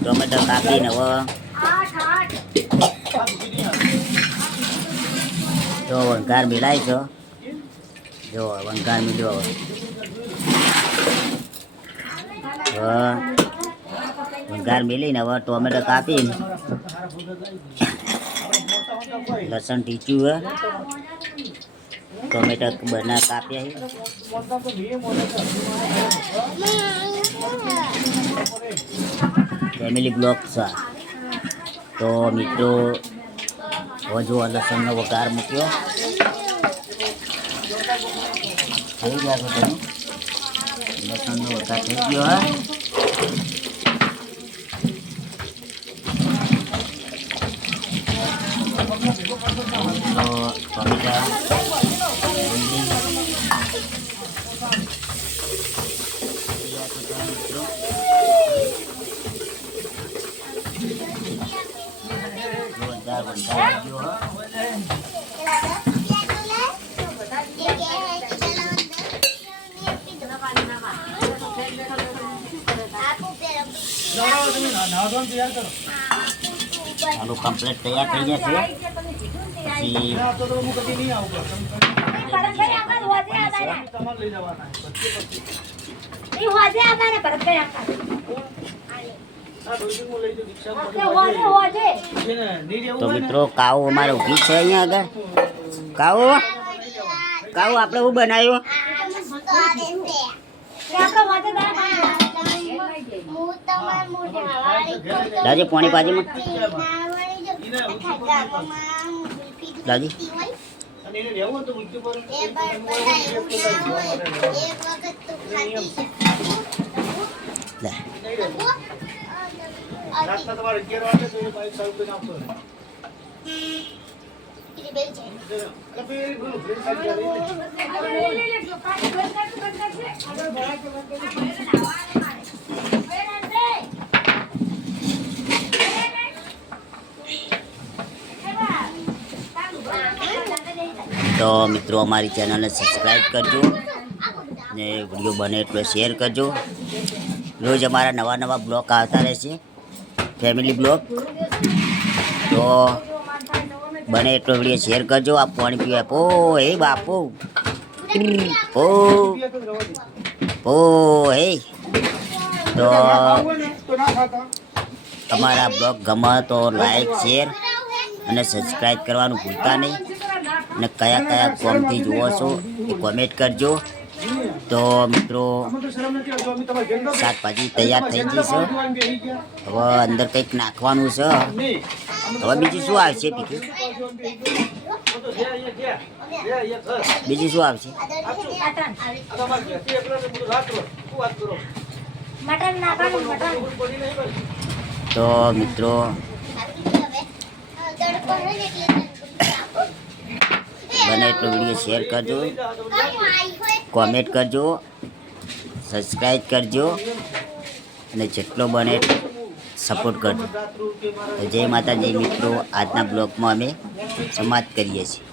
Tomato કાપીને હવે જો વંકાર મિલાય છો. જો વંકાર મિલ્યો હવે વંકાર મિલીને હવે ટોમેટો કાપીને લસણ ટીચ્યું ટોમેટો બના કાપ્યા ફેમિલી બ્લોગ છે. તો મિત્રો હવે જો લસણનો વઘાર મૂક્યો થઈ ગયા છો તમે. લસણનો વઘાર થઈ ગયો હા. ટોમેટા આલુ કમ્પ્લીટ તૈયાર થઈ જશે. તો મિત્રો કાઉ અમારે ઊભી છે અહીંયા આગળ. કાઉ કાઉ આપણે શું બનાવ્યું? દાદી પાણી પાજીમાં દાદી તો મિત્રો અમારી ચેનલને સબસ્ક્રાઈબ કરજો ને વિડીયો બને એટલો શેર કરજો. રોજ અમારા નવા નવા બ્લોગ આવતા રહેશે ફેમિલી બ્લોગ. તો બને એટલો વિડીયો શેર કરજો. આ પાણી પીવા પો હે બાપુ પો પો હે. તો અમારા બ્લોગ ગમે તો લાઈક શેર અને સબસ્ક્રાઈબ કરવાનું ભૂલતા નહીં. અને કયા કયા કોમથી જુઓ છો એ કોમેન્ટ કરજો. તો મિત્રો શાકભાજી તૈયાર થઈ ગઈ છે. હવે અંદર કંઈક નાખવાનું છે. હવે બીજું શું આવશે? બીજું શું આવશે? તો મિત્રો બને એટલો વિડીયો શેર કરજો, કોમેન્ટ કરજો, સબસ્ક્રાઈબ કરજો અને જેટલો બને સપોર્ટ કરજો. તો જય માતાજી મિત્રો. આજના બ્લોગમાં અમે સમાપ્ત કરીએ છીએ.